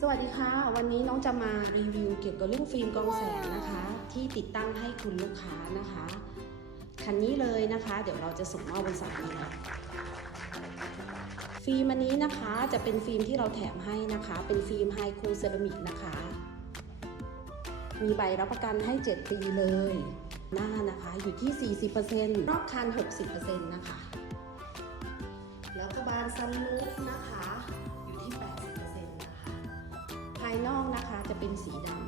สวัสดีค่ะ วันนี้น้องจะมารีวิวเกี่ยวกับเรื่องฟิล์มกองแสงนะคะ ที่ติดตั้งให้คุณลูกค้านะคะคันนี้เลยนะคะ เดี๋ยวเราจะส่งมอบบนสายนี้ฟิล์มอันนี้นะคะจะเป็นฟิล์มที่เราแถมให้นะคะ เป็นฟิล์มไฮคูเซรามิกนะคะ มีใบรับประกันให้ 7 ปีเลย หน้านะคะอยู่ที่ 40%รอบคัน 60%นะคะ แล้วก็บานซันรูฟนะคะายนอกนะคะจะเป็นสีดำ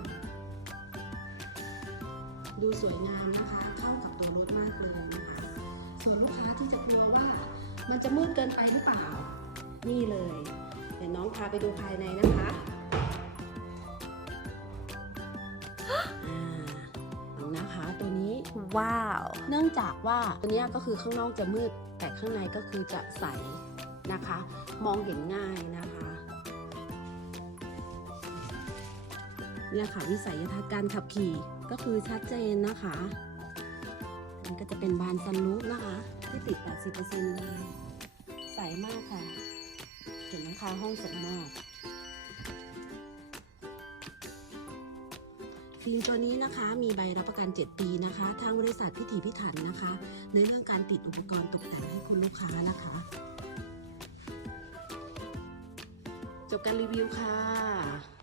ดูสวยงามนะคะ เข้ากับตัวรถมากเลยนะคะ ส่วนลูกค้าที่จะกลัวว่า มันจะมืดเกินไปหรือเปล่า นี่เลย เดี๋ยวน้องพาไปดูภายในนะคะอ่าเอานะคะตัวนี้ว้าว เนื่องจากว่าตัวเนี้ยก็คือข้างนอกจะมืดแต่ข้างในก็คือจะใสนะคะ มองเห็นง่ายนะคะ เนี่ยค่ะวิสัยทัศน์การขับขี่ก็คือชัดเจนนะคะมันก็จะเป็นบานซันรูฟนะคะ ที่ติด 80%เลยใสมากค่ะเห็นไหมคะห้องส่งมอบฟิล์มตัวนี้นะคะมีใบรับประกัน 7 ปีนะคะ ทางบริษัทพิถีพิถันนะคะ ในเรื่องการติดอุปกรณ์ตกแต่งให้คุณลูกค้านะคะ จบการรีวิวค่ะ